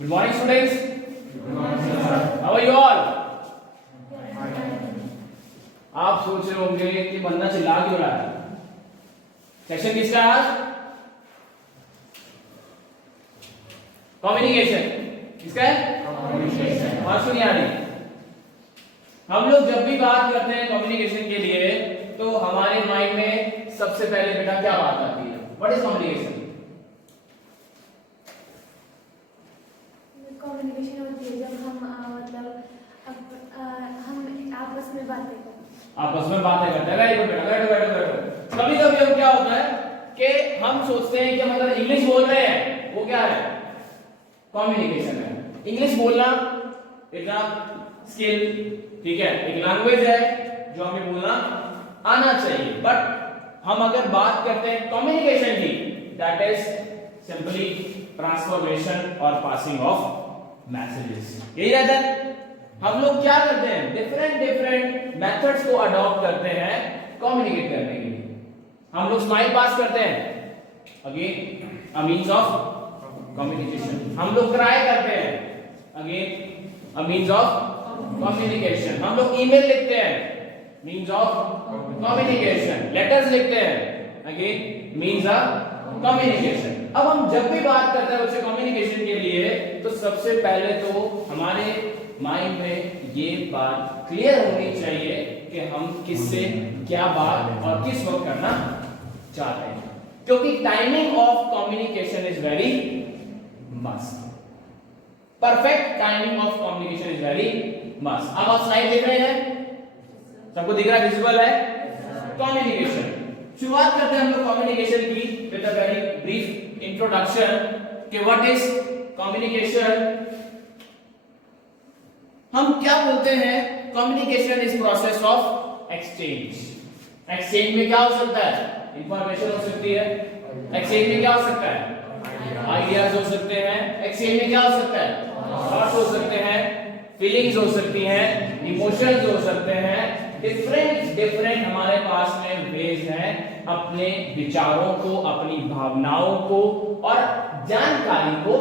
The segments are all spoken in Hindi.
Good morning, students. Good morning, sir. How are you all? आप सोच रहे होंगे कि बंदा चिल्ला क्यों रहा है? सेक्शन किसका है आज? कम्युनिकेशन। किसका है? कम्युनिकेशन। आवाज क्यों नहीं आ रही? हम लोग जब भी बात करते हैं कम्युनिकेशन के लिए तो हमारे माइंड में सबसे पहले बेटा क्या बात आती है? What is communication? कम्युनिकेशन होती है जब हम हम आपस में बातें करते हैं। आपस में बातें करते हैं। वेरी गुड बेटा, बैठो बैठो बैठो। कभी कभी हम क्या होता है कि हम सोचते हैं कि हम अगर इंग्लिश बोल रहे हैं वो क्या है? कम्युनिकेशन है। इंग्लिश बोलना इज अ स्किल, ठीक है, एक लैंग्वेज है जो हमें बोलना आना चाहिए। बट हम अगर बात करते हैं कम्युनिकेशन की, दैट इज सिंपली ट्रांसफॉर्मेशन और पासिंग ऑफ मैसेजेस। यही रहता है। हम लोग क्या करते हैं? डिफरेंट मेथड्स को अडॉप्ट करते हैं कम्युनिकेट करने के लिए। हम लोग स्माइल पास करते हैं, again a means of communication. हम लोग क्राई करते हैं, again a means of communication. हम लोग ईमेल लिखते हैं, मींस ऑफ कम्युनिकेशन। लेटर्स लिखते हैं, अगेन मींस ऑफ कम्युनिकेशन। अब हम जब भी बात करते हैं उससे कम्युनिकेशन के लिए तो सबसे पहले तो हमारे माइंड में ये बात क्लियर होनी चाहिए कि हम किससे क्या बात और किस वक्त करना चाहते हैं, क्योंकि timing of communication is very must. Perfect timing of communication is very must. अब आप स्लाइड देख रहे हैं, सबको दिख रहा है, विजिबल है? कम्युनिकेशन। शुरुआत करते हैं हम लोग कम्युनिकेशन की with a very brief introduction कि व्हाट इज कम्युनिकेशन। हम क्या बोलते हैं? Communication is process of exchange. Exchange में क्या हो सकता है? इंफॉर्मेशन हो सकती है। एक्सचेंज में क्या हो सकता है? आइडियाज हो सकते हैं। एक्सचेंज में क्या हो सकता है? थॉट्स हो सकते हैं, फीलिंग्स हो सकती हैं, इमोशंस हो सकते हैं। डिफरेंट हमारे पास में वेज हैं अपने विचारों को, अपनी भावनाओं को और जानकारी को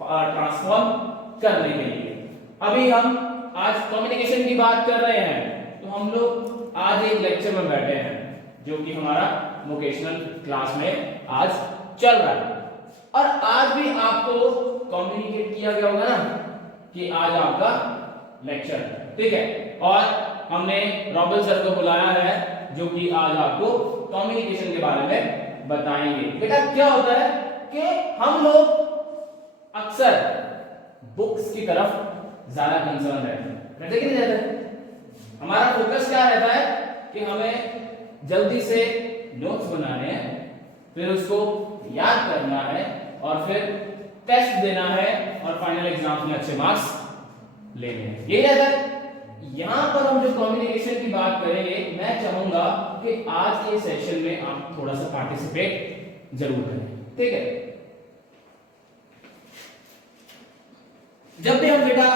ट्रांसफॉर्म करने के लिए। अभी हम आज कम्युनिकेशन की बात कर रहे हैं तो हम लोग आज एक लेक्चर में बैठे हैं जो कि हमारा वोकेशनल क्लास में आज चल रहा है। और आज भी आपको कम्युनिकेट किया गया होगा ना कि आज आपका लेक्चर, ठीक है, और हमने रॉबल सर को बुलाया है जो कि आज आपको कम्युनिकेशन के बारे में बताएंगे। बेटा क्या होता है कि हम लोग अक्सर बुक्स की तरफ ज्यादा कंसर्न रहते हैं कि नहीं रहते? हमारा फोकस क्या रहता है कि हमें जल्दी से नोट्स बनाने हैं, फिर उसको याद करना है और फिर टेस्ट देना है और फाइनल एग्जाम्स में अच्छे मार्क्स लेने हैं। यही रहता है। यहां पर हम जो कम्युनिकेशन की बात करेंगे, मैं चाहूंगा कि आज के सेशन में आप थोड़ा सा पार्टिसिपेट जरूर करें, ठीक है? जब भी हम बेटा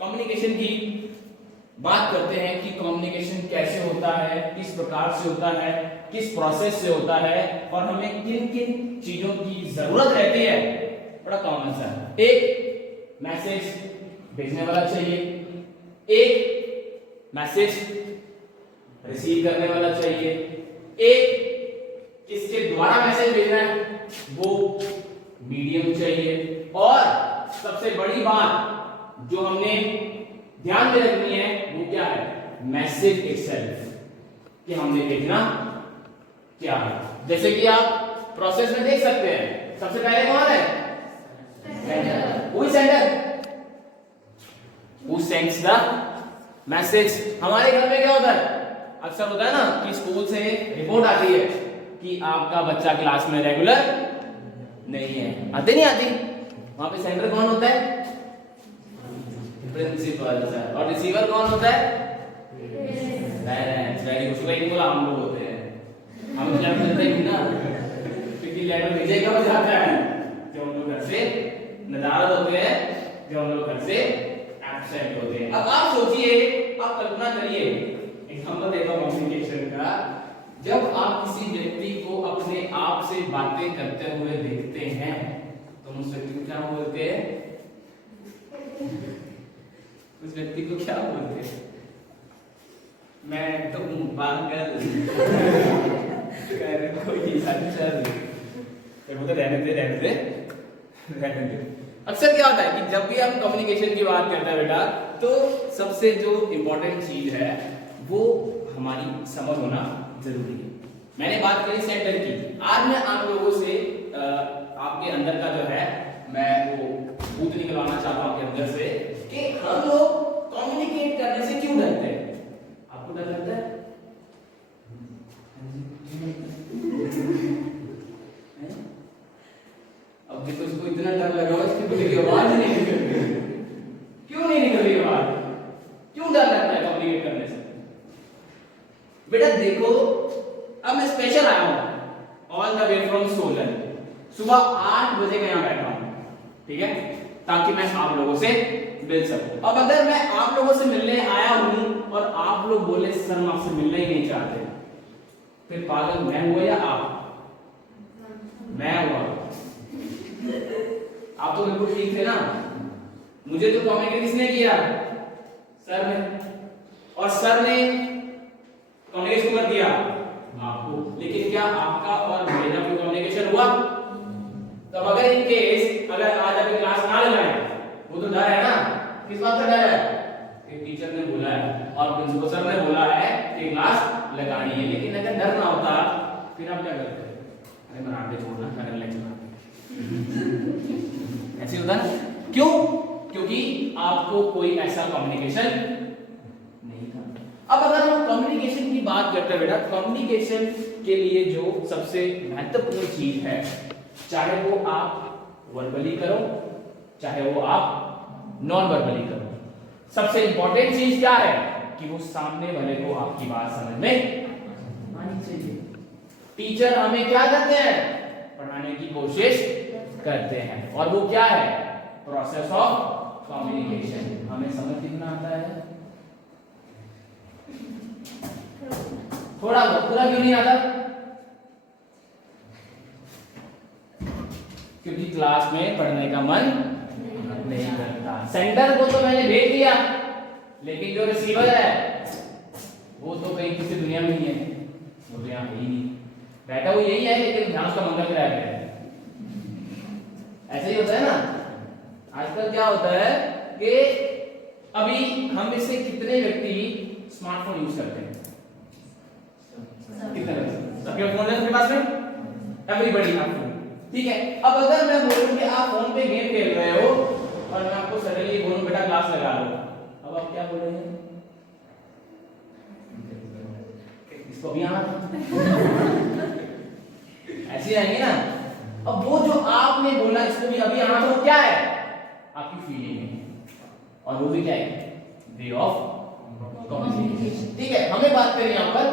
कम्युनिकेशन की बात करते हैं कि कम्युनिकेशन कैसे होता है, किस प्रकार से होता है, किस प्रोसेस से होता है और हमें किन किन चीजों की जरूरत रहती है, बड़ा कॉमन सा है। एक मैसेज भेजने वाला चाहिए, एक मैसेज रिसीव करने वाला चाहिए, एक किसके द्वारा मैसेज भेजना है वो मीडियम चाहिए, और सबसे बड़ी बात जो हमने ध्यान में रखनी है वो क्या है? मैसेज इटसेल्फ, कि हमने भेजना क्या है। जैसे कि आप प्रोसेस में देख सकते हैं, सबसे पहले कौन है? Sender. Who is sender? Who sends the message? हमारे घर में क्या होता है? अक्सर होता है ना कि स्कूल से रिपोर्ट आती है कि आपका बच्चा क्लास में रेगुलर नहीं है, आते नहीं आती। वहां पे सेंडर कौन होता है? Principal sir. और रिसीवर कौन होता है? पेरेंट्स। Very good. नहीं बोला, हम लोग होते हैं। हम लेटर मिलते ही ना, क्योंकि लेटर भेजेगा हो जाता है जो हम लोग घर से नदारद होते हैं, जो हम लोग घर से एब्सेंट होते हैं। अब आप सोचिए, आप कल्पना करिए, एग्जांपल देता हूं कम्युनिकेशन का। जब आप किसी व्यक्ति को अपने आप से बातें करते हुए देखते हैं तो उस व्यक्ति को क्या बोलते हैं? तुम पागल कर कोई संचल, वो तो रहने दे। अक्सर क्या होता है कि जब भी हम कम्युनिकेशन की बात करते हैं बेटा, तो सबसे जो इम्पोर्टेंट चीज है वो हमारी समझ होना जरूरी है। मैंने बात करी सेंटर की, आज मैं आप लोगों से आपके अंदर का जो है मैं वो भूत निकलवाना चाहता हूं आपके अंदर से कि हम लोग कम्युनिकेट करने से क्यों डरते हैं। आपको डर लगता है? अब देखो इसको इतना डर लगा हुआ, इसकी कोई आवाज नहीं निकल रही। क्यों नहीं निकल रही आवाज? क्यों डर लगता है कम्युनिकेट करने से? बेटा देखो, अब मैं स्पेशल आया हूं all the way from Solan, सुबह 8 बजे का यहां बैठा हूं, ठीक है, ताकि मैं आप लोगों से मिल सकूं। अब अगर मैं आप लोगों से मिलने आया हूं और आप लोग बोले सर हम आपसे मिलना ही नहीं चाहते, फिर पागल मैं हुआ या आप? मैं हुआ। आप तो बिल्कुल ठीक थे ना। मुझे तो कम्युनिकेट किसने किया? सर ने। और सर ने कम्युनिकेशन कर दिया आपको, लेकिन क्या आपका और मेरा कोई कम्युनिकेशन हुआ? तब अगर इन केस अगर आज अभी क्लास ना लगाए, वो तो डर है ना। किस बात का डर है? कि टीचर ने बोला है और प्रिंसिपल सर ने बोला है कि क्लास लगानी है। लेकिन अगर डर ना होता फिर आप क्या करते? अरे मराठे छोड़ना, करने लेक्चर ऐसे होता ना। क्यों? क्योंकि आपको कोई ऐसा कम्युनिकेशन नहीं था। अब अगर हम कम्युनिकेशन की बात करते हैं बेटा, कम्युनिकेशन के लिए जो सबसे महत्वपूर्ण चीज है, चाहे वो आप वर्बली करो चाहे वो आप नॉन वर्बली करो, सबसे इंपॉर्टेंट चीज क्या है कि वो सामने वाले को आपकी बात समझ में आनी चाहिए। टीचर हमें क्या करते हैं? पढ़ाने की कोशिश करते हैं, और वो क्या है? Process of communication. हमें समझ कितना आता है? थोड़ा बहुत, पूरा क्यों नहीं आता? क्योंकि क्लास में पढ़ने का मन नहीं करता। सेंडर को तो मैंने भेज दिया, लेकिन जो रिसीवर है वो तो कहीं किसी दुनिया में नहीं है, वो तो यहाँ ही नहीं बैठा, वो यही है लेकिन ध्यान उसका मंगल ग्रह है। ऐसे ही होता है ना। आजकल क्या होता है कि अभी हम में से कितने व्यक्ति स्मार्टफोन यूज करते हैं? कितने? सबके फोन है सबके पास में, एवरीबॉडी हैव फोन, ठीक है। अब अगर मैं बोलूं कि आप फोन पे गेम खेल रहे हो और मैं आपको सडनली बोलूं बेटा क्लास लगा लो, अब आप क्या बोलेंगे? इसको भी आना ऐसे आएंगे ना। अब वो जो आपने बोला इसको भी अभी आना, तो क्या है? आपकी फीलिंग है, और वो भी क्या है? वे ऑफ कम्युनिकेशन, ठीक है। हमें बात करें यहां पर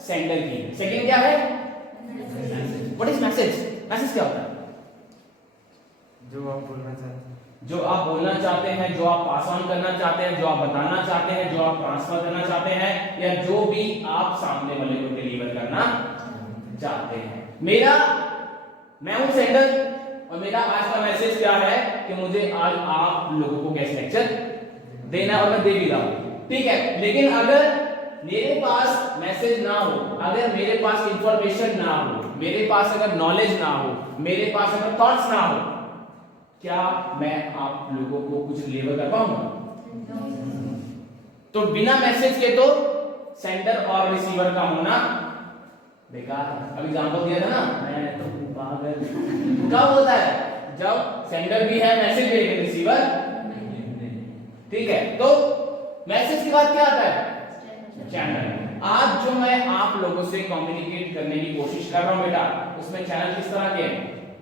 सेंडर की। सेकंड क्या है? What is message? मैसेज क्या होता है? जो आप बोलना चाहते हैं, जो आप बोलना चाहते हैं, जो आप पास ऑन करना चाहते हैं, जो आप बताना चाहते हैं, जो आप ट्रांसफर करना चाहते हैं, या जो भी आप सामने वाले को डिलीवर करना चाहते हैं। मैं हूं सेंडर, और मेरा आज का मैसेज क्या है कि मुझे आज आप लोगों को गेस्ट लेक्चर देना है, और मैं दे भी रहा हूं, ठीक है। लेकिन अगर मेरे पास मैसेज ना हो, अगर मेरे पास इंफॉर्मेशन ना हो, मेरे पास अगर नॉलेज ना हो, मेरे पास अगर थॉट्स ना हो, क्या मैं आप लोगों को कुछ डिलीवर कर पाऊंगा? तो बिना मैसेज के तो सेंडर और रिसीवर का होना बेकार है। अभी एग्जांपल दिया था ना, मैं तो पागल। कब होता है? जब सेंडर भी है, मैसेज भी है, रिसीवर नहीं, ठीक है। तो मैसेज के बाद क्या आता है? चैनल। आज जो मैं आप लोगों से कम्युनिकेट करने की कोशिश कर रहा हूं बेटा, उसमें चैनल किस तरह के हैं?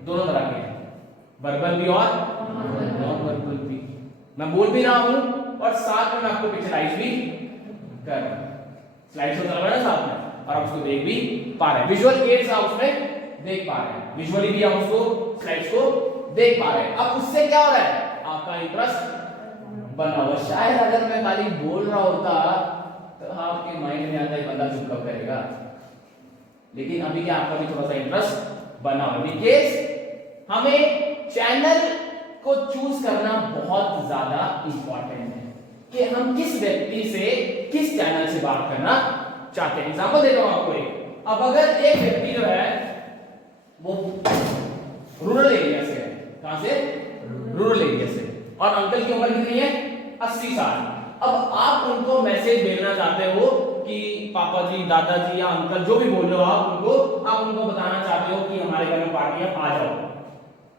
दोनों तरह के हैं, वर्बल भी और नॉन वर्बल भी। मैं बोल भी रहा हूं और साथ में मैं आपको पिक्चराइज भी कर रहा हूं। स्लाइड शो चल रहा है साथ में, और आप उसको देख भी पा रहे हैं, विजुअल एड्स आप उसमें देख पा रहे हैं, विजुअली भी आप उसको स्लाइड्स को देख पा रहे हैं। अब उससे क्या हो रहा है? आपका इंटरेस्ट बना हुआ। शायद अगर मैं खाली बोल रहा होता तो आपके माइंड में आता है बंदा चुप कब करेगा, लेकिन अभी क्या आपका भी थोड़ा सा इंटरेस्ट बना हुआ। बिकॉज़ हमें चैनल को चूज करना बहुत ज्यादा इंपॉर्टेंट है कि हम किस व्यक्ति से किस चैनल से बात करना चाहते हैं। एग्जांपल देता हूं आपको एक, अब अगर एक व्यक्ति जो है वो रूरल एरिया से है, कहां से, रूरल एरिया से, और अंकल की उम्र कितनी है, 80 साल। अब आप उनको मैसेज भेजना चाहते हो कि पापा जी, दादाजी या अंकल जो भी बोल रहे हो आप उनको बताना चाहते हो कि हमारे घर में पार्टी है, आ जाओ।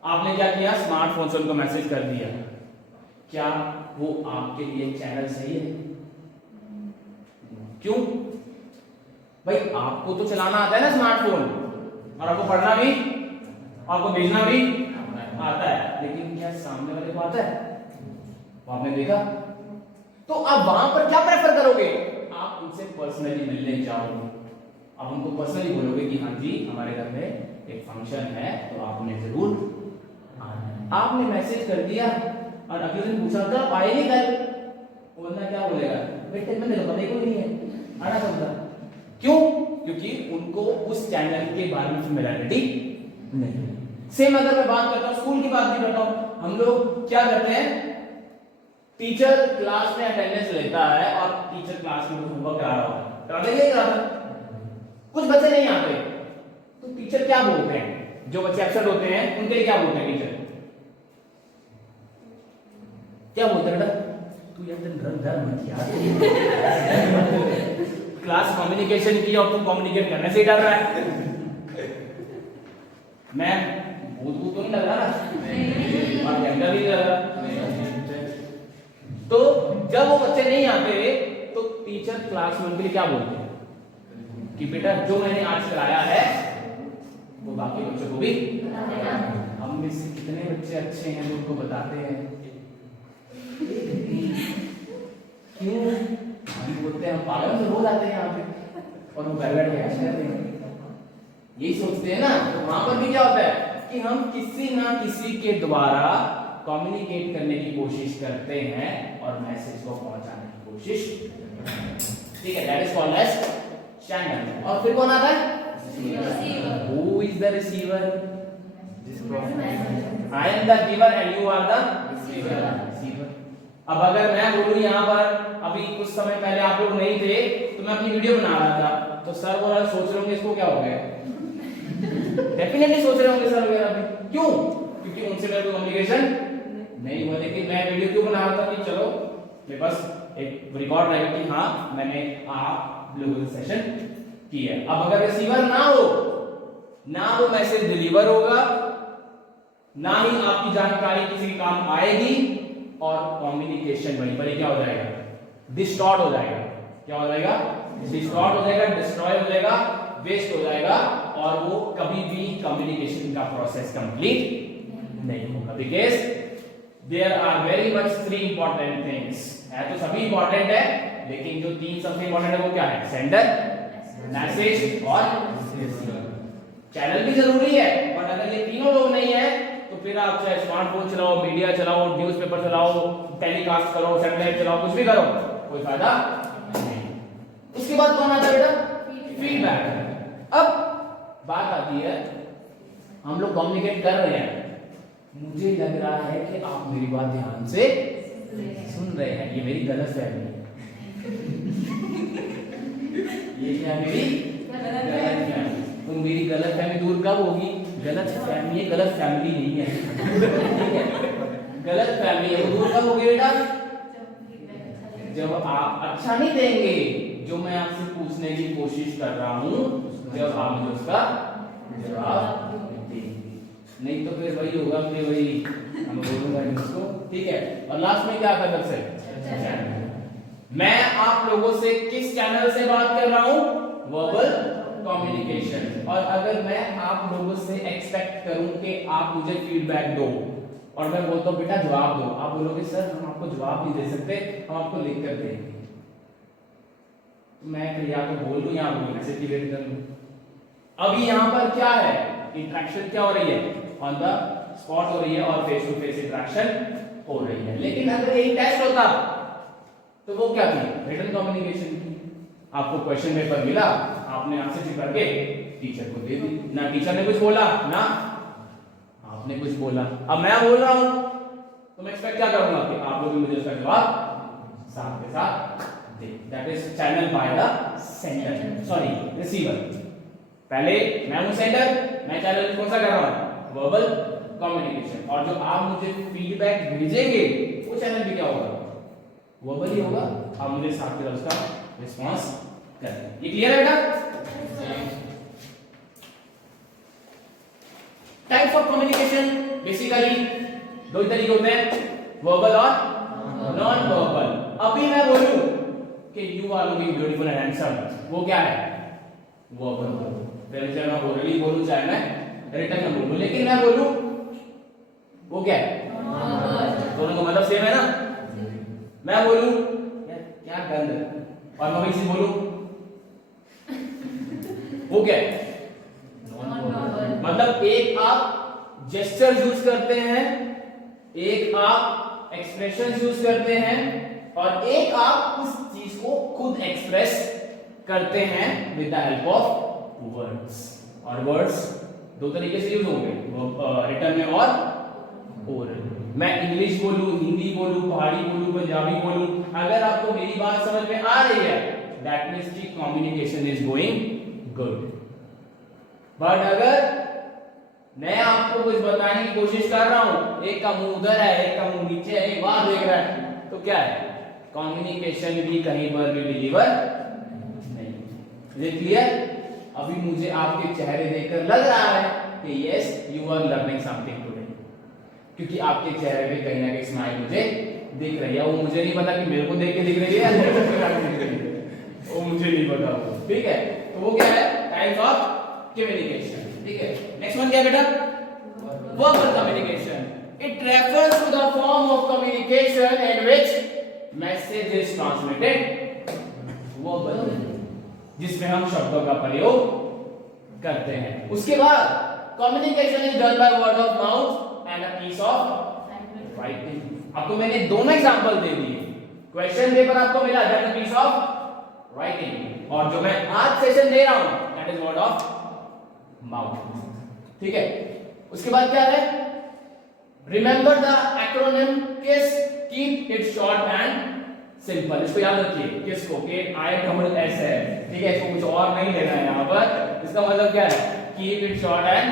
आपने क्या किया, स्मार्टफोन से उनको मैसेज कर दिया। क्या वो आपके लिए चैनल सही है? क्यों भाई, आपको तो चलाना आता है ना स्मार्टफोन, और आपको पढ़ना भी, आपको भेजना भी आता है, लेकिन क्या सामने वाले को आता है? आपने देखा? तो आप वहां पर क्या प्रेफर करोगे? आप उनसे पर्सनली मिलने जाओगे, आप उनको पर्सनली बोलोगे कि हाँ जी हमारे घर में एक फंक्शन है तो आपने जरूर आना है। आपने मैसेज कर दिया और अगले दिन पूछा कब आए नहीं कल, बोलना क्या बोलेगा, बेटे मैंने तो पता ही कोई नहीं है, आना समझा। क्यों? क्योंकि उनको उस चैनल के बारे में फेमिलियरिटी नहीं। सेम अगर मैं बात करता हूं, स्कूल की बात भी करता हूं, हम लोग क्या करते हैं, टीचर क्लास में अटेंडेंस लेता है और टीचर क्लास में होमवर्क करा रहा होता है, कुछ बच्चे नहीं आते तो टीचर क्या बोलते हैं, जो बच्चे एब्सेंट होते हैं उनके लिए क्या बोलते हैं टीचर, क्या बोलते हैं बेटा, तू यार दिन डर मत यार क्लास कम्युनिकेशन की और तुम कम्युनिकेट करने से ही डर रहा है, मैं भूत तो नहीं लग रहा ना, और गंदा भी लग रहा। तो जब वो बच्चे नहीं आते तो टीचर क्लास में उनके लिए क्या बोलते हैं कि बेटा जो मैंने आज कराया है वो बाकी बच्चों को भी, हम में से कितने बच्चे अच्छे हैं जो उनको बताते हैं, क्यों हम बोलते हैं, हम पागल से रोज आते हैं यहाँ पे और वो घर बैठ के ऐसे करते हैं, यही सोचते हैं ना। तो वहां पर भी क्या होता है कि हम किसी ना किसी के द्वारा कम्युनिकेट करने की कोशिश करते हैं और मैसेज को पहुंचाने की कोशिश, ठीक है, that is called as channel. और फिर कौन आता है, who is the receiver, I am the giver and you are the receiver. अब अगर मैं बोलूं यहाँ पर, अभी कुछ समय पहले आप लोग नहीं थे तो मैं अपनी वीडियो बना रहा था, तो सर वो सोच रहे होंगे इसको क्या हो गया, डेफिनेटली सोच रहे होंगे सर वगैरह भी, क्यों, क्योंकि उनसे मेरा कोई कम्युनिकेशन नहीं हुआ। लेकिन मैं वीडियो क्यों बना रहा था कि चलो मेरे पास एक रिकॉर्ड रहेगा कि हाँ मैंने आप लोगों से सेशन किया। अब अगर रिसीवर ना हो, ना वो मैसेज डिलीवर होगा, ना ही आपकी जानकारी किसी काम आएगी, और कम्युनिकेशन वहीं पर ही क्या हो जाएगा, डिस्टॉर्ट हो जाएगा। क्या हो जाएगा, डिस्टॉर्ट हो जाएगा, डिस्ट्रॉय हो जाएगा, वेस्ट हो जाएगा, और वो कभी भी कम्युनिकेशन का प्रोसेस कंप्लीट नहीं होगा। Because there are very much 3 important things, है तो सभी इंपॉर्टेंट है, लेकिन जो 3 सबसे इंपॉर्टेंट है वो क्या है, सेंडर, मैसेज और रिसीवर। चैनल भी जरूरी है, बट अगर ये तीनों लोग नहीं है तो फिर आप चाहे स्मार्टफोन चलाओ, मीडिया चलाओ, न्यूज़पेपर चलाओ, टेलीकास्ट करो, सैटेलाइट चलाओ, कुछ भी करो, कोई फायदा नहीं। उसके बाद कौन आता है बेटा, फीडबैक। अब बात आती है, हम लोग कम्युनिकेट कर रहे हैं, मुझे लग रहा है कि आप मेरी बात ध्यान से सुन रहे हैं, ये मेरी गलतफहमी है ये क्या मेरी गलतफहमी, तो मेरी गलतफहमी दूर कब होगी, गलतफहमी है, गलत फैमिली नहीं है ठीक है, गलतफहमी है, वो दूर कब होगी बेटा, जब आप अच्छा नहीं देंगे जो मैं आपसे पूछने की कोशिश कर रहा हूं, जब आप मुझे उसका जवाब देंगे, नहीं तो फिर वही होगा कि वही हम बोलूंगा इसको, ठीक है। और लास्ट में क्या आता है सबसे, मैं आप लोगों से किस चैनल से बात कर रहा हूं, वर्बल कम्युनिकेशन। और अगर मैं आप लोगों से एक्सपेक्ट करूं कि आप मुझे फीडबैक दो, और मैं बोलता हूं बेटा जवाब दो, आप बोलोगे सर हम आपको जवाब नहीं दे सकते, हम आपको लिख कर देंगे, तो मैं फिर या तो बोल दूं या आपको मैसेज की वेट कर लूं। अभी यहां पर क्या है, इंटरेक्शन क्या हो रही है, ऑन द स्पॉट हो रही है और फेस टू फेस इंटरेक्शन हो रही है। लेकिन अगर एक टेस्ट होता तो वो क्या थी, रिटन कम्युनिकेशन की, आपको क्वेश्चन पेपर मिला, आपने आंसर शीट करके टीचर को दे दी, ना टीचर ने कुछ बोला ना आपने कुछ बोला। अब मैं बोल रहा हूं तो मैं एक्सपेक्ट क्या करूंगा कि आप लोग भी मुझे उसका जवाब साथ के साथ that is channel by the sender, sorry receiver. पहले मैं हूं सेंडर, मैं चैनल कौन सा कर रहा हूं, वर्बल कम्युनिकेशन, और जो आप मुझे फीडबैक भेजेंगे वो चैनल भी क्या होगा, वर्बल ही होगा। आप मुझे साथ में उसका रिस्पांस करें। ये क्लियर है बेटा? टाइप्स ऑफ कम्युनिकेशन बेसिकली दो ही तरीके होते हैं, वर्बल और नॉन वर्बल। अभी मैं बोलूं कि you are looking beautiful and handsome, वो क्या है, वर्बल। फिर चाहे मैं ओरली बोलूं चाहे मैं रिटन में बोलूं, लेकिन मैं बोलूं वो क्या है, दोनों का मतलब सेम है ना। मैं बोलूं यार क्या गंद, और मैं वही चीज बोलूं वो क्या है, मतलब एक आप जेस्चर यूज करते हैं, एक आप एक्सप्रेशन यूज करते हैं, और एक आप उस चीज को खुद एक्सप्रेस करते हैं with the help of words. और वर्ड्स दो तरीके से यूज होंगे, रिटन में और ओरल। मैं इंग्लिश बोलूं, हिंदी बोलूं, पहाड़ी बोलूं, पंजाबी बोलूं, अगर आपको मेरी बात समझ में आ रही है दैट मींस की communication is going good. But अगर मैं आपको कुछ बताने की कोशिश कर रहा हूं, एक का मुंह उधर है, एक का मुंह नीचे है, एक बाहर देख रहा है, तो क्या है, कम्युनिकेशन भी कहीं पर भी डिलीवर नहीं। ये क्लियर? अभी मुझे आपके चेहरे देखकर लग रहा है कि yes you are learning something today, क्योंकि आपके चेहरे पे कहीं ना कहीं स्माइल मुझे दिख रही है। वो मुझे नहीं पता कि मेरे को देख के दिख रही है वो मुझे नहीं पता, ठीक है। तो वो क्या है, टाइप्स ऑफ कम्युनिकेशन, ठीक है। नेक्स्ट वन क्या बेटा, verbal communication. It refers to the form of communication in which message is transmitted verbal, जिसमें हम शब्दों का प्रयोग करते हैं। उसके बाद communication is done by word of mouth and a piece of writing. आपको मैंने दोनों एग्जांपल दे दिए, क्वेश्चन पेपर आपको मिला that is peace of writing, और जो मैं आज सेशन दे रहा हूं that is word of mouth, ठीक है। उसके बाद क्या है, रिमेंबर द एक्रोनिम किस, keep it short and simple. इसको याद रखिए, किसको, के आई डबल एस है, ठीक है। इसको कुछ और नहीं लेना है यहाँ पर। इसका मतलब क्या है, keep it short and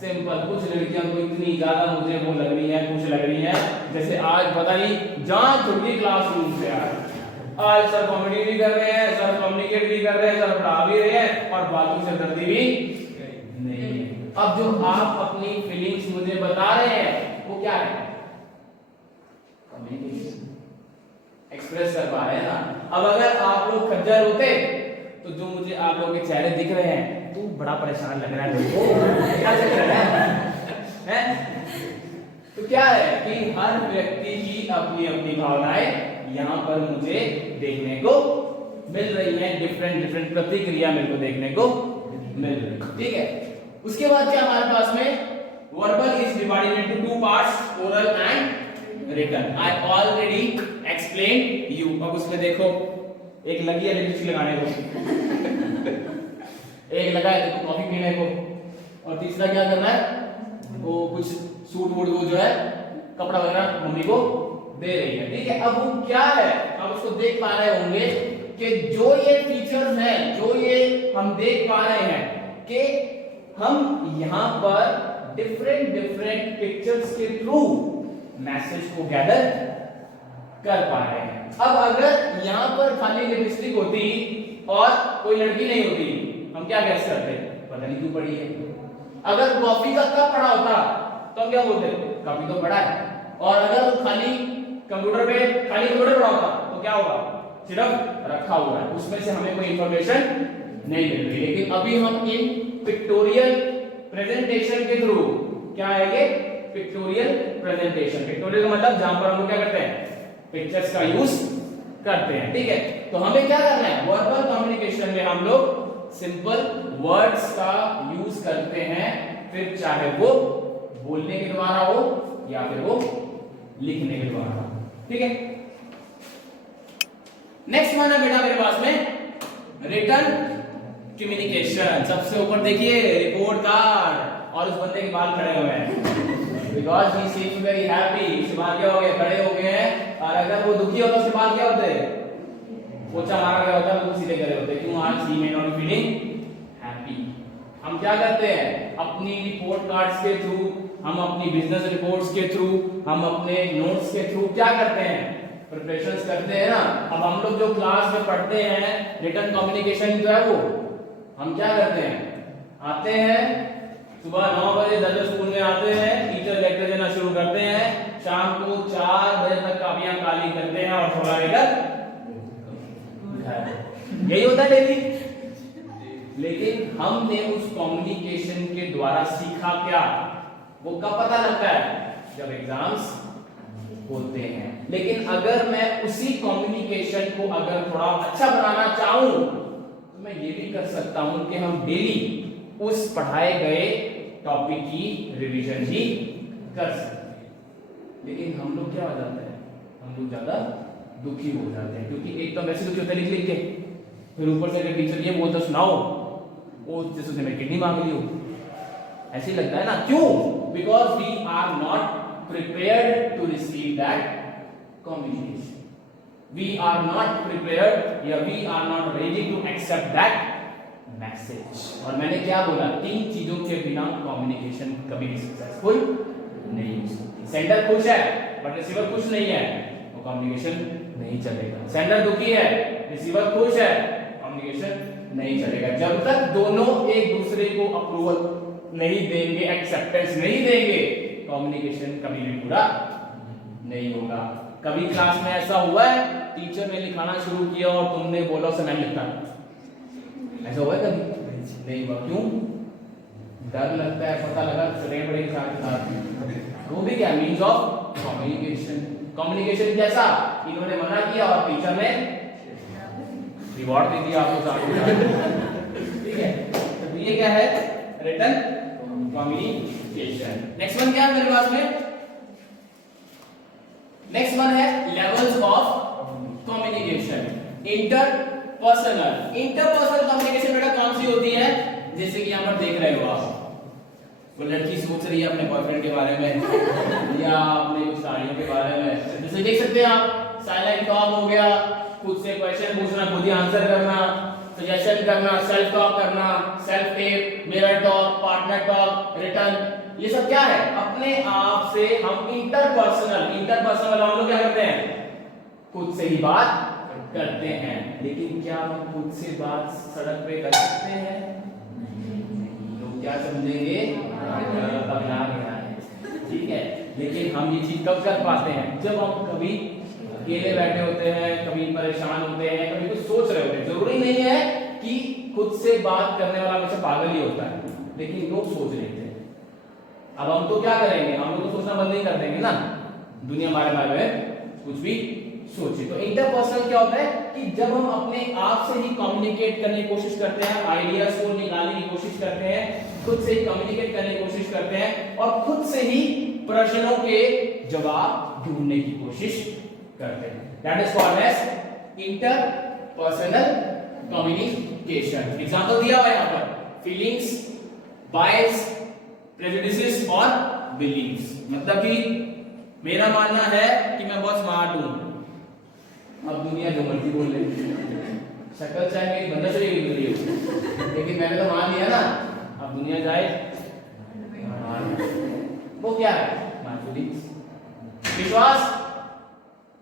simple. कुछ लड़कियां को इतनी ज्यादा मुझे वो लग रही है, कुछ लग रही है जैसे आज पता नहीं जान छुट्टी क्लासरूम से आज सर कॉमेडी भी कर रहे हैं, सर कम्युनिकेट भी कर रहे हैं, सर पढ़ा भी रहे हैं, और बातों से दर्दी भी नहीं है। अब जो आप अपनी फीलिंग्स मुझे बता रहे हैं वो क्या है, कम्युनिकेशन, एक्सप्रेस कर पा रहे हैं ना। अब अगर आप लोग खज्जर होते तो जो मुझे आप लोगों के चेहरे दिख रहे हैं, तू बड़ा परेशान लग रहा है, क्या चल रहा है? तो क्या है कि हर व्यक्ति की अपनी अपनी भावनाएं यहाँ पर मुझे देखने को मिल रही हैं, डिफरेंट प्रतिक्रिया मेरे को देखने को मिल रही है, ठीक है। उसके बाद क्या हमारे पास में, verbal is divided into two parts, oral and written. I already explain you. अब उसमें देखो एक लगी है लिपस्टिक लगाने को एक लगा है देखो कॉफी पीने को, और तीसरा क्या करना है, वो कुछ सूट वूट वो जो है कपड़ा वगैरह मम्मी को दे रही है, ठीक है। अब वो क्या है, आप उसको देख पा रहे होंगे कि जो ये फीचर्स हैं, जो ये हम देख पा रहे हैं कि हम यहाँ पर डिफरेंट पिक्चर्स के थ्रू मैसेज को गैदर कर पा रहे हैं। अब अगर यहाँ पर खाली लिपस्टिक होती और कोई लड़की नहीं होती, हम क्या गैस करते, पता नहीं क्यों पड़ी है। अगर कॉफी का कप पड़ा होता तो हम क्या बोलते, कॉफी तो पड़ा है। और अगर खाली कंप्यूटर पड़ा होता तो क्या होगा, सिर्फ रखा हुआ है, उसमें से हमें कोई इंफॉर्मेशन नहीं मिल रही। लेकिन अभी हम इन पिक्टोरियल प्रेजेंटेशन के थ्रू, क्या है ये, पिक्टोरियल प्रेजेंटेशन। पिक्टोरियल का मतलब जहां पर हम लोग क्या करते हैं, पिक्चर्स का यूज करते हैं, ठीक है। तो हमें क्या करना है, वर्बल कम्युनिकेशन में हम लोग सिंपल वर्ड्स का यूज करते हैं, फिर चाहे वो बोलने के द्वारा हो या फिर वो लिखने के द्वारा, ठीक है। नेक्स्ट वन है बेटा मेरे पास में रिटन कम्युनिकेशन। सबसे ऊपर देखिए रिपोर्ट कार्ड, और उस बंदे के बाल खड़े हुए हैं because he seems very happy. इसके बाल क्या हो गए, खड़े हो गए हैं। और अगर वो दुखी होता तो उसके बाल क्या होते हैं, पोछा मारा गया होता है तो सीधे करे होते, क्यों आज ही मे नॉट फीलिंग हैप्पी। हम क्या करते हैं अपनी रिपोर्ट कार्ड्स के थ्रू, हम अपनी बिजनेस रिपोर्ट्स के थ्रू, हम अपने नोट्स के थ्रू क्या करते हैं प्रिपरेशंस करते हैं ना। अब हम लोग जो क्लास में पढ़ते हैं रिटन कम्युनिकेशन जो है वो हम क्या करते हैं आते हैं सुबह 9 बजे 10 बजे स्कूल में आते हैं, टीचर लेक्चर देना शुरू करते हैं, शाम को 4 बजे तक कापियां काली करते हैं और थोड़ा लेकर यही होता है डेली। लेकिन हमने उस कम्युनिकेशन के द्वारा सीखा क्या, वो कब पता लगता है जब एग्जाम्स होते हैं। लेकिन अगर मैं उसी कम्युनिकेशन को अगर थोड़ा अच्छा बनाना चाहूं तो मैं ये भी कर सकता हूं कि हम डेली उस पढ़ाए गए टॉपिक की रिवीजन ही कर सकते हैं। लेकिन हम लोग क्या हो जाते हैं, हम लोग ज्यादा दुखी हो जाते हैं, क्योंकि एक तो वैसे दुखी होते हैं लिख के, फिर ऊपर से अगर टीचर ये बोलता सुनाओ वो जैसे उसने मेरी किडनी मांग ली हो, ऐसे ही लगता है ना। क्यों? Because we are not prepared to receive that communication. We are not prepared या we are not ready to accept that message. और मैंने क्या बोला, 3 चीजों के बिना कम्युनिकेशन कभी भी सक्सेसफुल नहीं हो सकती। सेंडर खुश है बट रिसीवर खुश नहीं है, वो कम्युनिकेशन नहीं चलेगा। सेंडर दुखी है, रिसीवर खुश है, कम्युनिकेशन नहीं चलेगा। जब तक दोनों एक दूसरे को अप्रूवल नहीं देंगे, एक्सेप्टेंस नहीं देंगे, कम्युनिकेशन कभी भी पूरा नहीं होगा। कभी क्लास में ऐसा हुआ है टीचर ने लिखाना शुरू किया और तुमने बोला उसे मैं लिखता, ऐसा हुआ है कभी? नहीं हुआ। क्यों? डर लगता है, पता लगा चले बड़े साथ, वो भी क्या मीन्स ऑफ कम्युनिकेशन। कम्युनिकेशन जैसा इन्होंने मना किया और टीचर ने रिवॉर्ड दे दिया आपको। ठीक है, तो ये क्या है रिटन कम्युनिकेशन। नेक्स्ट वन क्या है मेरे पास में? नेक्स्ट वन है levels of communication. Interpersonal. Interpersonal communication बेटा कौन सी होती है? जैसे कि यहां पर देख रहे हो आप, वो लड़की सोच रही है अपने बॉयफ्रेंड के बारे में या अपने कुछ साड़ियों के बारे में, जैसे देख सकते हैं आप साइलेंट टॉक हो गया, खुद से क्वेश्चन पूछना, खुद ही आंसर करना, सजेशन करना, सेल्फ टॉक करना, self tape, mirror talk, partner talk, return, ये सब क्या है अपने आप से हम इंटरपर्सनल हम लोग क्या करते हैं खुद से ही बात करते हैं। लेकिन क्या हम खुद से बात सड़क पे कर सकते हैं? लोग क्या समझेंगे पगला गया है, ठीक है। लेकिन हम ये चीज कब कर पाते हैं? जब हम कभी अकेले बैठे होते हैं, कभी परेशान होते हैं, कभी कुछ सोच रहे होते हैं। जरूरी नहीं है कि खुद से बात करने वाला हमेशा पागल ही होता है, लेकिन लोग सोच रहे थे। अब हम तो क्या करेंगे, हम लोग तो सोचना बंद नहीं कर देंगे ना, दुनिया हमारे बारे में कुछ भी सोचे। तो इंटरपर्सनल क्या होता है कि जब हम अपने आप से ही कम्युनिकेट करने की कोशिश करते हैं, आइडियाज को निकालने की कोशिश करते हैं, खुद से ही कम्युनिकेट करने की कोशिश करते हैं और खुद से ही प्रश्नों के जवाब ढूंढने की कोशिश करते हैं। That is called as interpersonal communication. Example दिया हुआ है यहां पर, फीलिंग्स, बायस, प्रेजुडिसेस और बिलीव्स। मतलब कि मेरा मानना है कि मैं बहुत स्मार्ट हूं, अब दुनिया जो मर्जी बोल ले, शक्ल चाहे मेरी बंदा चली गई हो, लेकिन मैंने तो मान लिया ना, अब दुनिया जाए वो क्या है माय फीलिंग्स। विश्वास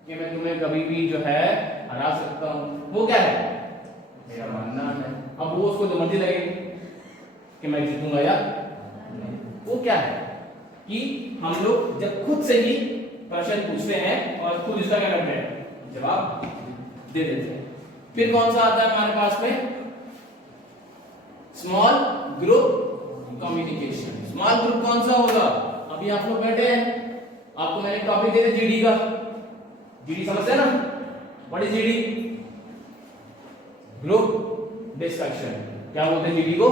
कि मैं तुम्हें कभी भी जो है हरा सकता हूं, वो क्या है मेरा मानना है। अब वो उसको जो मर्जी लगे कि मैं जीतूंगा या वो क्या है कि हम लोग जब खुद से ही प्रश्न पूछते हैं और खुद इसका क्या करते हैं जवाब दे देते हैं। फिर कौन सा आता है हमारे पास में? Small group communication. Small group कौन सा होगा? अभी आप लोग बैठे हैं, आपको मैंने टॉपिक दे दिया जीडी का। जीडी समझते हैं ना? What is GD? Group discussion. क्या बोलते हैं जीडी को?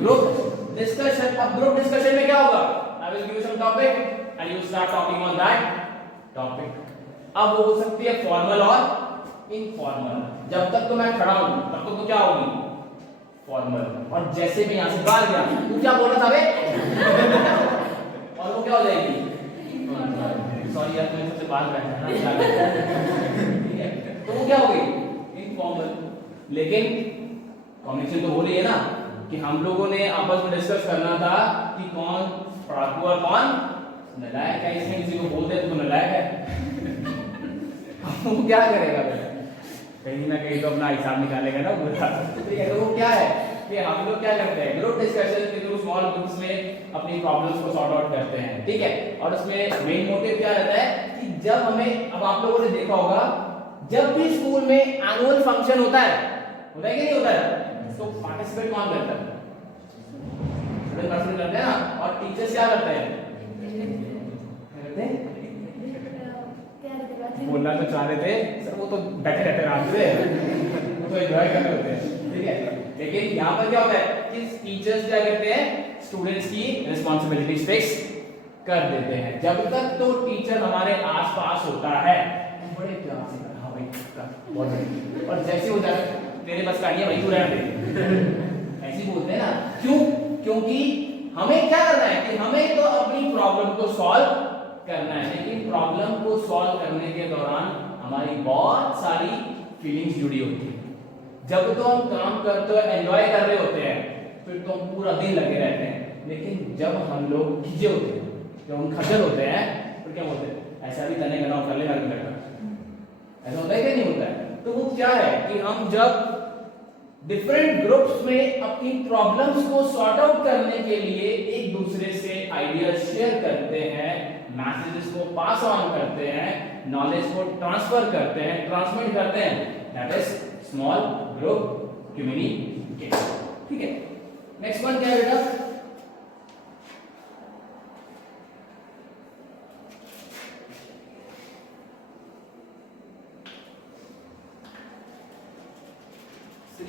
Group discussion. अब ग्रुप डिस्कशन में क्या होगा? I will give you some topic and you start talking on that topic. अब वो हो सकती है फॉर्मल और इनफॉर्मल। जब तक तो मैं खड़ा हूं तब तक तो क्या होगी फॉर्मल, और जैसे मैं यहां से बाहर गया तू क्या बोल रहा था बे और वो क्या हो जाएगी सॉरी यार, मैं सबसे बाहर बैठा है ना, ठीक है, तो वो क्या हो गई इनफॉर्मल। लेकिन कम्युनिकेशन तो हो रही है ना कि हम लोगों ने आपस में डिस्कस करना था कि कौन पढ़ाकू और कौन नालायक है। इसमें किसी को बोल दे तो नालायक है वो क्या करेगा बेटा, कहीं ना कहीं तो अपना हिसाब निकालेगा ना पूरा। ठीक है, तो वो क्या है कि हम लोग क्या करते हैं, ग्रुप डिस्कशन के थ्रू स्मॉल ग्रुप्स में अपनी प्रॉब्लम्स को सॉर्ट आउट करते हैं। ठीक है, और उसमें मेन मोटिव क्या रहता है कि जब हमें, अब आप लोगों ने देखा होगा जब भी स्कूल में एनुअल फंक्शन होता है कि नहीं होता है, तो पार्टिसिपेट कौन करता है, स्टूडेंट पार्टिसिपेट करते हैं ना, और टीचर्स क्या करते हैं, बोलना तो चाह रहे थे सर, वो तो बैठे रहते रात में वो तो एंजॉय कर रहे होते हैं। ठीक है, लेकिन यहाँ पर क्या होता है कि टीचर्स क्या करते हैं, स्टूडेंट्स की रिस्पांसिबिलिटीज फिक्स कर देते हैं। जब तक तो टीचर हमारे आसपास होता है बड़े प्यार से हाँ भाई बहुत बढ़िया, और जैसे हो जाए तेरे बस का नहीं है भाई तू रहने दे ऐसे बोलते हैं ना। क्यों? क्योंकि हमें क्या करना है कि हमें तो अपनी प्रॉब्लम को सॉल्व करना है, लेकिन प्रॉब्लम को सॉल्व करने के दौरान हमारी बहुत सारी फीलिंग्स जुड़ी होती है। जब तो हम काम करते हुए एंजॉय कर रहे होते हैं फिर तो हम पूरा दिन लगे रहते हैं, लेकिन जब हम लोग खिंचे होते हैं, जब हम खजल होते हैं तो क्या बोलते हैं, ऐसा भी करने का कर लेना भी करना, ऐसा होता है कि नहीं होता है। तो वो क्या है कि हम जब डिफरेंट ग्रुप्स में अपनी प्रॉब्लम्स को सॉर्ट आउट करने के लिए एक दूसरे से आइडियाज शेयर करते हैं, मैसेजेस को पास ऑन करते हैं, नॉलेज को ट्रांसफर करते हैं, ट्रांसमिट करते हैं, that is small group communication. ठीक है, नेक्स्ट वन क्या है बेटा,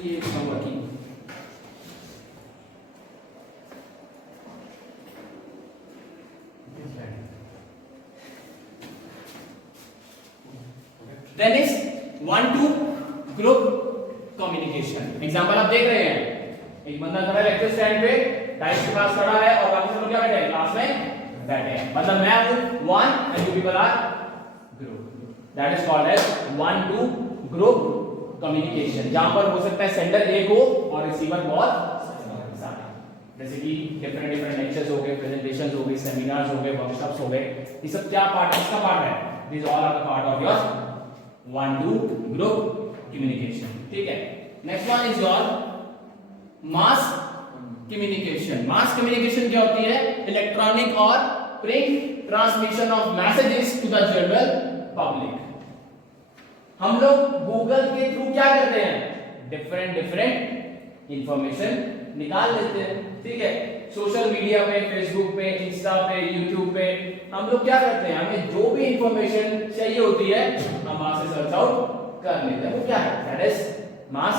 ये working then is 1-2 group communication. Example आप देख रहे हैं, एक बंदा खड़ा है लेक्चर स्टैंड पे, टाइम के पास खड़ा है और बाकी सब लोग क्या बैठे हैं, क्लास में बैठे हैं, मतलब मैं हूं one and you people are group, that is called as 1-2 group communication. जहां पर हो सकता है सेंडर एक हो और रिसीवर बहुत सारे, जैसे कि डिफरेंट लेक्चर्स हो गए, प्रेजेंटेशंस हो गई, सेमिनार्स हो गए, वर्कशॉप्स हो गए, ये सब क्या पार्ट है, इसका पार्ट है, this all are the part of your 1-2 group communication. ठीक है, next one is your mass communication. Mass communication क्या होती है, इलेक्ट्रॉनिक और print transmission of messages to the general public. हम लोग गूगल के थ्रू क्या करते हैं, डिफरेंट इंफॉर्मेशन निकाल लेते हैं। ठीक है, सोशल मीडिया पे, फेसबुक पे, इंस्टा पे, यूट्यूब पे हम लोग क्या करते हैं, हमें जो भी इंफॉर्मेशन चाहिए होती है हम वहां से सर्च आउट कर लेते हैं। वो क्या है, that is mass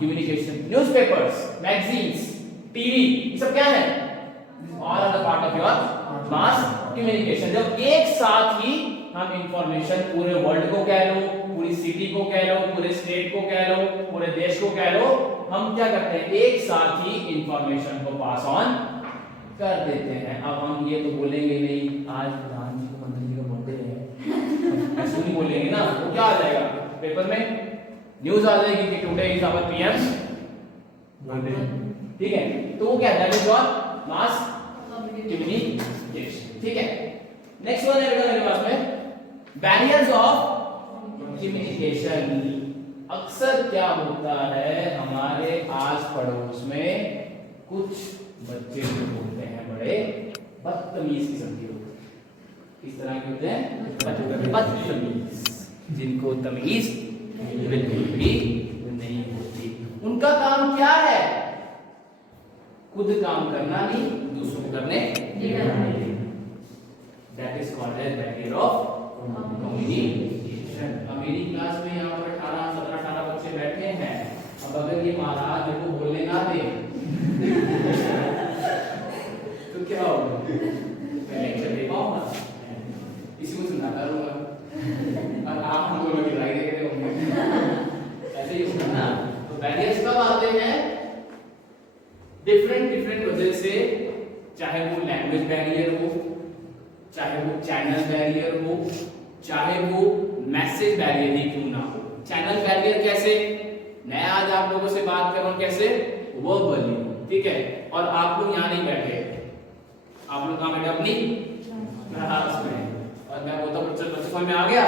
communication. Newspapers, magazines, TV, ये सब क्या है, all are the part of your mass communication. जब एक साथ ही हम इंफॉर्मेशन पूरे वर्ल्ड को कह लो, पूरी सिटी को कह लो, पूरे स्टेट को कह लो, पूरे देश को कह लो, हम क्या करते हैं, एक साथ ही इंफॉर्मेशन को पास ऑन कर देते हैं। अब हम ये तो बोलेंगे नहीं आज प्रधान जी को, मंत्री जी का बर्थडे है, ऐसे नहीं बोलेंगे ना, तो क्या आ जाएगा पेपर में, न्यूज आ जाएगी कि today is our PM's birthday. ठीक है, तो वो क्या है, that is what, mass communication. ठीक है, नेक्स्ट वन है बेटा मेरे पास में बैरियर्स ऑफ कम्युनिकेशन। अक्सर क्या होता है, हमारे आस पड़ोस में कुछ बच्चे जो होते हैं बड़े बदतमीज किस्म के होते हैं। किस तरह के होते हैं, बदतमीज, जिनको तमीज बिल्कुल भी नहीं होती। उनका काम क्या है, खुद काम करना नहीं, दूसरों को करने देना। That is called as barrier of communication. अब मेरी क्लास में यहाँ पर 17-18 बच्चे बैठे हैं, अब अगर ये महाराज मेरे को बोलने ना दे तो क्या होगा, मैं लेक्चर दे पाऊंगा, इसी को सुनाता रहूंगा और आप हम दोनों की लड़ाई देख रहे होंगे, ऐसे ही होगा ना। तो बैरियर्स कब आते हैं, डिफरेंट वजह से, चाहे वो लैंग्वेज बैरियर हो, चाहे वो चैनल बैरियर हो, चाहे वो मैसेज बैरियर ही क्यों ना हो। चैनल बैरियर कैसे, मैं आज आप लोगों से बात कर रहा हूं कैसे, वर्बली, ठीक है। और आप लोग यहाँ नहीं बैठे, आप लोग कहाँ बैठे, अपनी क्लास में। और मैं बोलता हूँ बच्चों समझ में आ गया,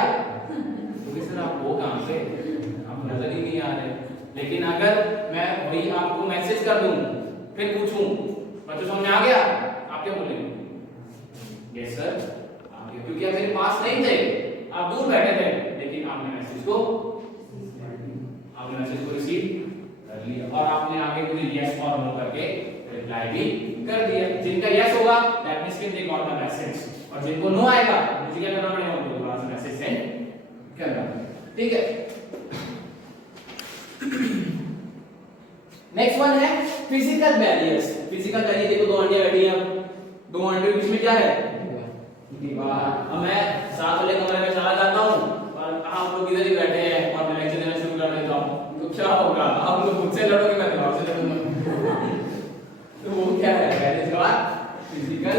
क्योंकि सर आप वो कहाँ से, आप नजर ही नहीं आ रहे। लेकिन अगर मैं वही आपको मैसेज कर दूं, फिर पूछूं बच्चों समझ में आ गया, आप क्या बोलेंगे, यस सर, क्योंकि आप मेरे पास नहीं थे, आप दूर बैठे थे, लेकिन आपने मैसेज को रिसीव कर लिया और आपने आगे मुझे यस और नो करके रिप्लाई भी कर दिया। जिनका यस होगा दैट मींस कि दे गॉट द मैसेज, और जिनको नो आएगा मुझे क्या करना पड़ेगा, उनको दोबारा से मैसेज सेंड करना, ठीक है। नेक्स्ट वन है फिजिकल बैरियर्स। फिजिकल बैरियर देखो, दो आंटियां बैठी हैं, दो आंटियों के बीच में क्या है, दीवार। अब मैं साथ वाले कमरे में चला जाता हूँ और आप लोग इधर ही बैठे हैं और मैं लेक्चर देना शुरू कर देता हूँ, तो क्या होगा, आप लोग मुझसे लड़ोगे, मैं दीवार से लड़ूंगा। तो वो क्या है, बैरियर का फिजिकल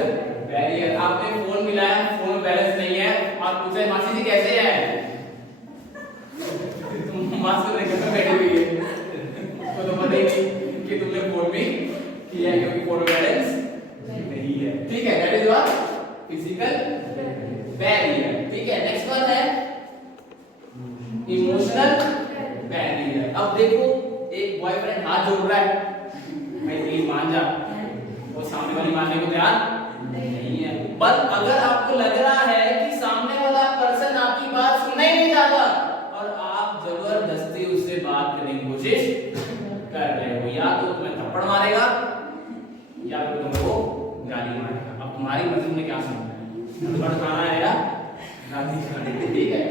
बैरियर। आपने फोन मिलाया, फोन में बैलेंस नहीं है, आप पूछे मासी जी कैसे हैं, तुम मास्क लेकर बैठी हुई है, उसको तो पता ही नहीं कि तुमने फोन भी किया है, क्योंकि फोन में बैलेंस नहीं है, ठीक है। That is what physical barrier, ठीक है। नेक्स्ट वन है इमोशनल बैरियर। अब देखो, एक बॉयफ्रेंड हाथ जोड़ रहा है, भाई प्लीज मान जा, वो सामने वाली मानने को तैयार नहीं है। पर अगर आपको लग रहा है कि सामने वाला पर्सन आपकी बात सुनना ही नहीं चाहता और आप जबरदस्ती उससे बात करने की कोशिश कर रहे हो, या तो तुम्हें थप्पड़ मारेगा या फिर तुमको गाली मारेगा। अब तुम्हारी मर्जी में क्या सुनना है, थप्पड़ खाना है या गाली खानी है, ठीक है।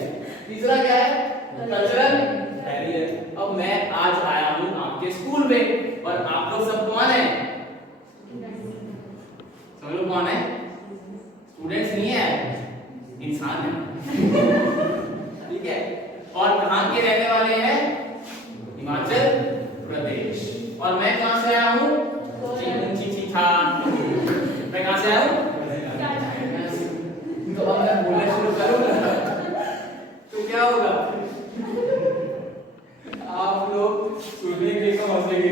तीसरा क्या है, कल्चरल बैरियर। अब मैं आज आया हूं आपके स्कूल में और आप लोग सब कौन है, सब लोग कौन है, स्टूडेंट्स नहीं है, इंसान है, ठीक है। और कहां के रहने वाले हैं, हिमाचल प्रदेश। और मैं कहां से आया हूं, मैं कहां से आया हूं, तो अब मैं बोलना शुरू करूंगा तो क्या होगा, आप लोग सुनने के तो हंसेंगे,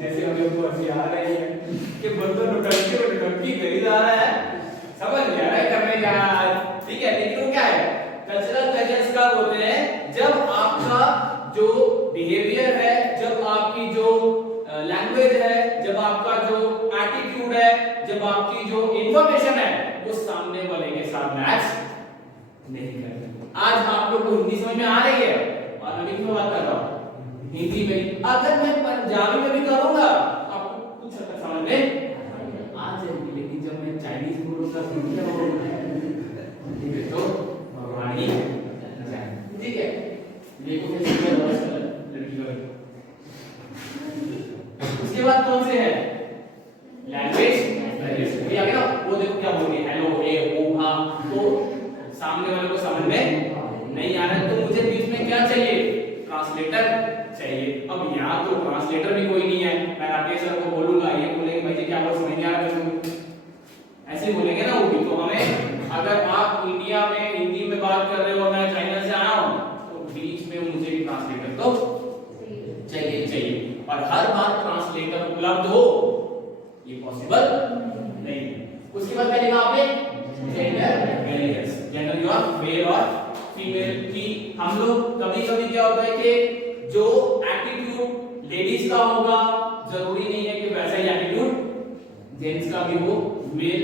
जैसे हम लोग को हंसी आ रही है कि बंदर नौटंकी करी जा रहा है, समझ नहीं आ रहा है करने जा रहा है, ठीक है। लेकिन वो क्या है, कल्चरल बैरियर्स कब होते हैं, जब आपका जो बिहेवियर है, जब आपकी जो लैंग्वेज है, जब आपका जो एटीट्यूड है, जब आपकी जो इंफॉर्मेशन है वो सामने वाले के साथ मैच नहीं करती। आज आप लोग को हिंदी समझ में आ रही है और मैं किसमें बात कर रहा हूँ, हिंदी में। अगर मैं पंजाबी में भी करूंगा आपको कुछ हद तक समझ में आ जाएगी, लेकिन जब मैं चाइनीज बोलूंगा तो भगवानी, ठीक है। देखो कैसे लड़की का। उसके बाद कौन से है, लैंग्वेज बैरियर, ना वो देखो क्या बोल रही है, हेलो, हे, ओ, हां, तो सामने वाले को समझ में नहीं आ रहा है, तो मुझे बीच में क्या चाहिए, ट्रांसलेटर चाहिए। अब यहाँ तो ट्रांसलेटर भी कोई नहीं है, मैं राकेश सर को बोलूंगा, ये बोलेंगे भाई जी क्या बोल, समझ नहीं आ रहा है, ऐसे बोलेंगे ना वो भी। तो हमें, अगर आप इंडिया में हिंदी में बात कर रहे हो, मैं चाइना से आया हूँ, तो बीच में मुझे भी ट्रांसलेटर तो चाहिए, और हर बार ट्रांसलेटर उपलब्ध हो ये पॉसिबल नहीं है। उसके बाद पहले आपने gender barriers, gender your male और फीमेल की। हम लोग कभी-कभी क्या होता है कि जो एटीट्यूड लेडीज का होगा जरूरी नहीं है कि वैसा ही एटीट्यूड जेंट्स का भी हो, मेल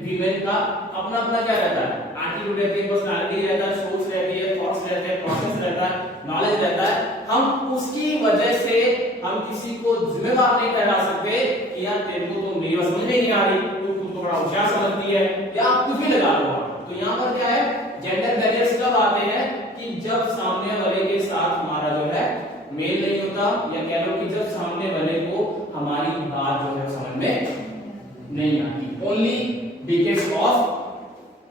फीमेल का अपना अपना क्या रहता है, एटीट्यूड रहती है, पर्सनालिटी रहता है, सोच रहती है, थॉट्स रहते हैं, प्रोसेस रहता है, नॉलेज रहता है। हम उसकी वजह से हम किसी को जिम्मेदार नहीं ठहरा सकते कि यार तेरे को तो मेरी बात समझ में नहीं आ रही, तू खुद को बड़ा होशियार समझती है, या आप कुछ भी लगा लो। तो यहाँ पर क्या है, जेंडर बैरियर्स कब आते हैं कि जब सामने वाले के साथ हमारा जो है मेल नहीं होता, या कह लो कि जब सामने वाले को हमारी बात जो है समझ में नहीं आती। Only because of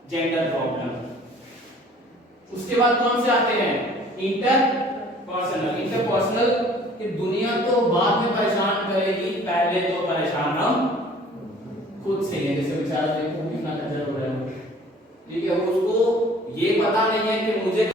gender problem. उसके बाद कौन से आते हैं, इंटरपर्सनल कि दुनिया तो बाद में परेशान करेगी, पहले तो परेशान हम खुद से हैं। जैसे बेचारा देखो कितना खज्जर हो रहा है, ठीक है, उसको ये पता नहीं है कि मुझे